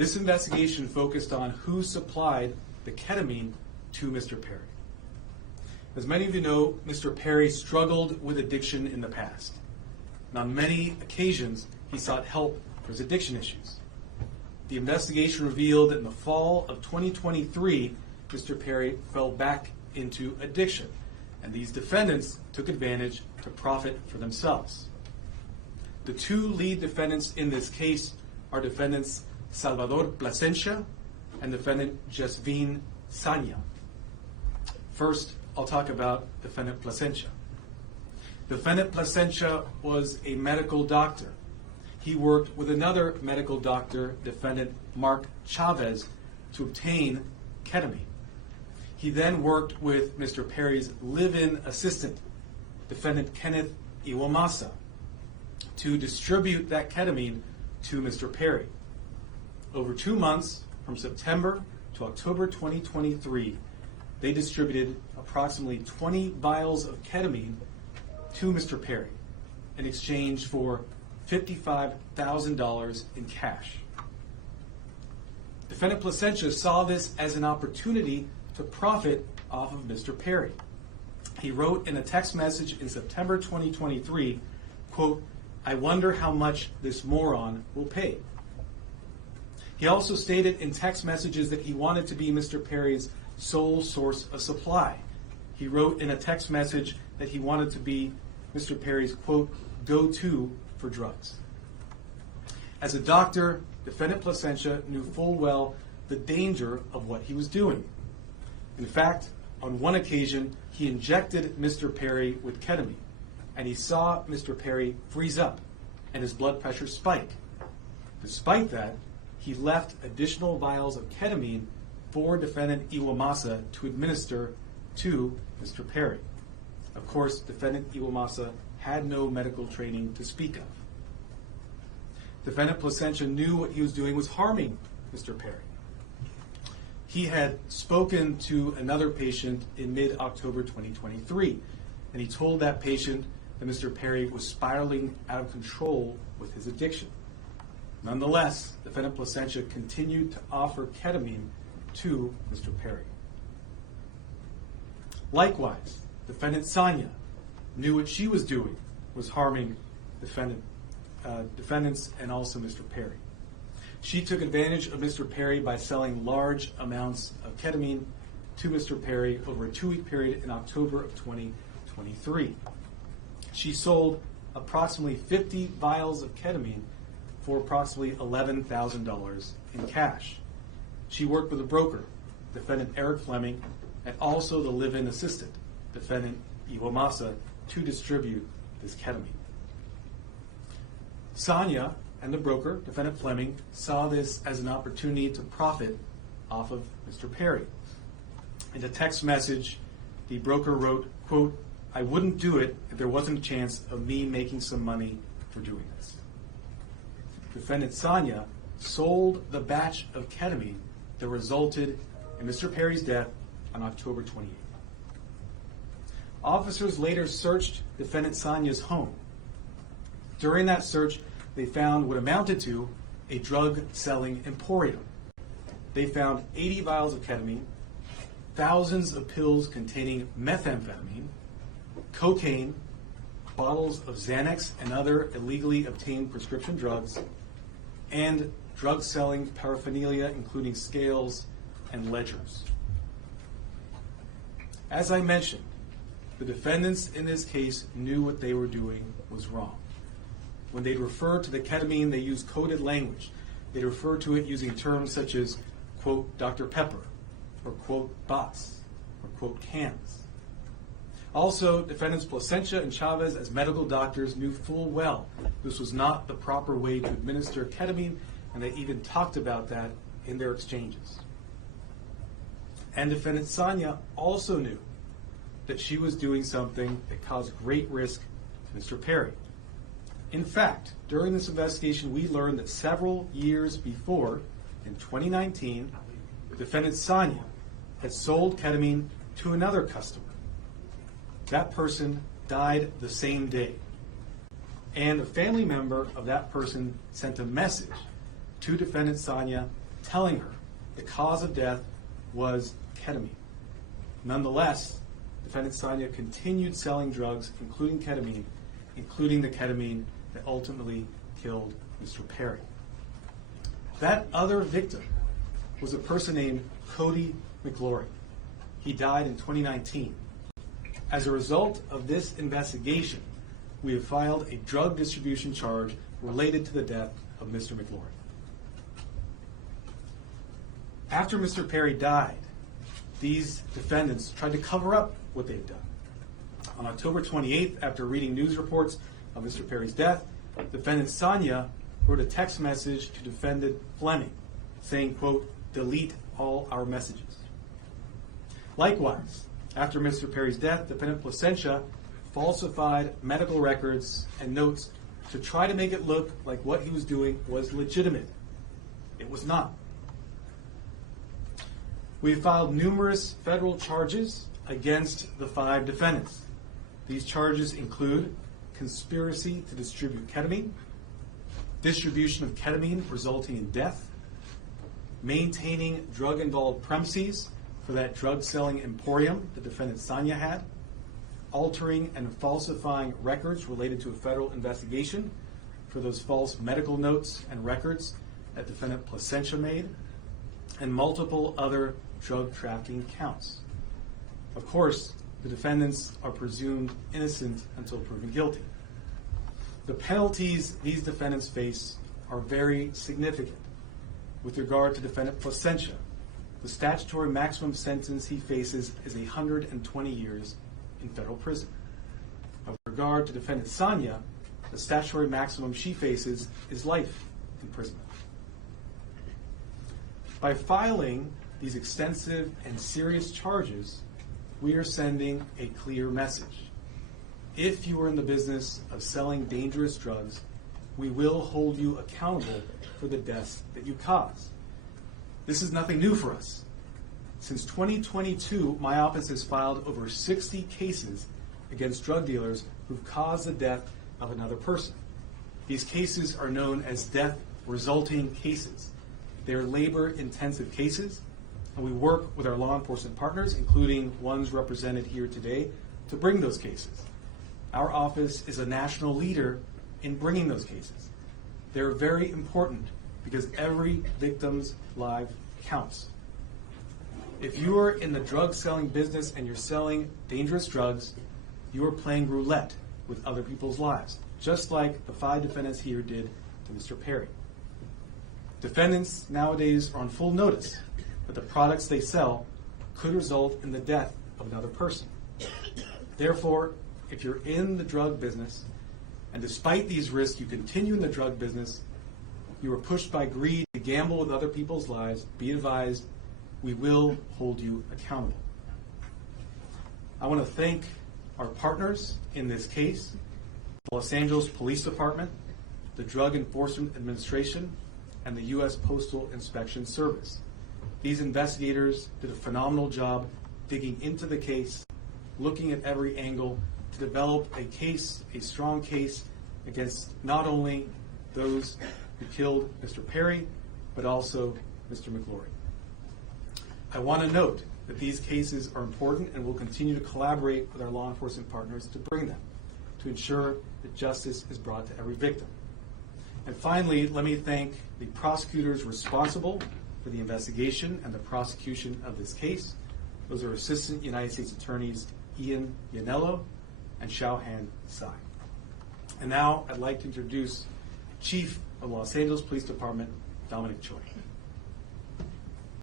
This investigation focused on who supplied the ketamine to Mr. Perry. As many of you know, Mr. Perry struggled with addiction in the past. And on many occasions, he sought help for his addiction issues. The investigation revealed that in the fall of 2023, Mr. Perry fell back into addiction, and these defendants took advantage to profit for themselves. The two lead defendants in this case are defendants Salvador Plasencia and defendant Jasvin Sanya. First, I'll talk about defendant Plasencia. Defendant Plasencia was a medical doctor. He worked with another medical doctor, defendant Mark Chavez, to obtain ketamine. He then worked with Mr. Perry's live-in assistant, defendant Kenneth Iwamasa, to distribute that ketamine to Mr. Perry. Over 2 months, from September to October 2023, they distributed approximately 20 vials of ketamine to Mr. Perry in exchange for $55,000 in cash. Defendant Plasencia saw this as an opportunity to profit off of Mr. Perry. He wrote in a text message in September 2023, quote, "I wonder how much this moron will pay." He also stated in text messages that he wanted to be Mr. Perry's sole source of supply. He wrote in a text message that he wanted to be Mr. Perry's, quote, "go-to for drugs." As a doctor, defendant Plasencia knew full well the danger of what he was doing. In fact, on one occasion, he injected Mr. Perry with ketamine, and he saw Mr. Perry freeze up and his blood pressure spike. Despite that, he left additional vials of ketamine for defendant Iwamasa to administer to Mr. Perry. Of course, defendant Iwamasa had no medical training to speak of. Defendant Plasencia knew what he was doing was harming Mr. Perry. He had spoken to another patient in mid-October 2023, and he told that patient that Mr. Perry was spiraling out of control with his addiction. Nonetheless, defendant Plasencia continued to offer ketamine to Mr. Perry. Likewise, defendant Sanya knew what she was doing was harming defendants and also Mr. Perry. She took advantage of Mr. Perry by selling large amounts of ketamine to Mr. Perry over a 2-week period in October of 2023. She sold approximately 50 vials of ketamine for approximately $11,000 in cash. She worked with a broker, defendant Eric Fleming, and also the live-in assistant, defendant Iwamasa, to distribute this ketamine. Sanya and the broker, defendant Fleming, saw this as an opportunity to profit off of Mr. Perry. In a text message, the broker wrote, quote, "I wouldn't do it if there wasn't a chance of me making some money for doing this." Defendant Sanya sold the batch of ketamine that resulted in Mr. Perry's death on October 28th. Officers later searched defendant Sanya's home. During that search, they found what amounted to a drug-selling emporium. They found 80 vials of ketamine, thousands of pills containing methamphetamine, cocaine, bottles of Xanax and other illegally obtained prescription drugs, and drug-selling paraphernalia, including scales and ledgers. As I mentioned, the defendants in this case knew what they were doing was wrong. When they referred to the ketamine, they used coded language. They referred to it using terms such as, quote, Dr. Pepper, or quote, bots, or quote, cans. Also, defendants Plasencia and Chavez, as medical doctors, knew full well this was not the proper way to administer ketamine, and they even talked about that in their exchanges. And defendant Sanya also knew that she was doing something that caused great risk to Mr. Perry. In fact, during this investigation, we learned that several years before, in 2019, defendant Sanya had sold ketamine to another customer. That person died the same day. And a family member of that person sent a message to defendant Sanya telling her the cause of death was ketamine. Nonetheless, defendant Sonia continued selling drugs, including ketamine, including the ketamine that ultimately killed Mr. Perry. That other victim was a person named Cody McGlory. He died in 2019. As a result of this investigation, we have filed a drug distribution charge related to the death of Mr. McGlory. After Mr. Perry died, these defendants tried to cover up what they'd done. On October 28th, after reading news reports of Mr. Perry's death, defendant Sonia wrote a text message to defendant Fleming saying, quote, "Delete all our messages." Likewise, after Mr. Perry's death, defendant Placentia falsified medical records and notes to try to make it look like what he was doing was legitimate. It was not. We have filed numerous federal charges against the 5 defendants. These charges include conspiracy to distribute ketamine, distribution of ketamine resulting in death, maintaining drug-involved premises for that drug-selling emporium the defendant Sonia had, altering and falsifying records related to a federal investigation for those false medical notes and records that defendant Placentia made, and multiple other drug trafficking counts. Of course, the defendants are presumed innocent until proven guilty. The penalties these defendants face are very significant. With regard to defendant Placentia, the statutory maximum sentence he faces is 120 years in federal prison. With regard to defendant Sonia, the statutory maximum she faces is life imprisonment. By filing these extensive and serious charges, we are sending a clear message. If you are in the business of selling dangerous drugs, we will hold you accountable for the deaths that you cause. This is nothing new for us. Since 2022, my office has filed over 60 cases against drug dealers who've caused the death of another person. These cases are known as death resulting cases. They are labor-intensive cases, and we work with our law enforcement partners, including ones represented here today, to bring those cases. Our office is a national leader in bringing those cases. They're very important because every victim's life counts. If you are in the drug selling business and you're selling dangerous drugs, you are playing roulette with other people's lives, just like the 5 defendants here did to Mr. Perry. Defendants nowadays are on full notice that the products they sell could result in the death of another person. Therefore, if you're in the drug business, and despite these risks you continue in the drug business, you are pushed by greed to gamble with other people's lives, be advised, we will hold you accountable. I want to thank our partners in this case, the Los Angeles Police Department, the Drug Enforcement Administration, and the U.S. Postal Inspection Service. These investigators did a phenomenal job digging into the case, looking at every angle to develop a case, a strong case, against not only those who killed Mr. Perry, but also Mr. McGlory. I want to note that these cases are important and we'll continue to collaborate with our law enforcement partners to bring them, to ensure that justice is brought to every victim. And finally, let me thank the prosecutors responsible for the investigation and the prosecution of this case. Those are Assistant United States Attorneys Ian Yanello and Xiaohan Tsai. And now I'd like to introduce Chief of Los Angeles Police Department, Dominic Choi.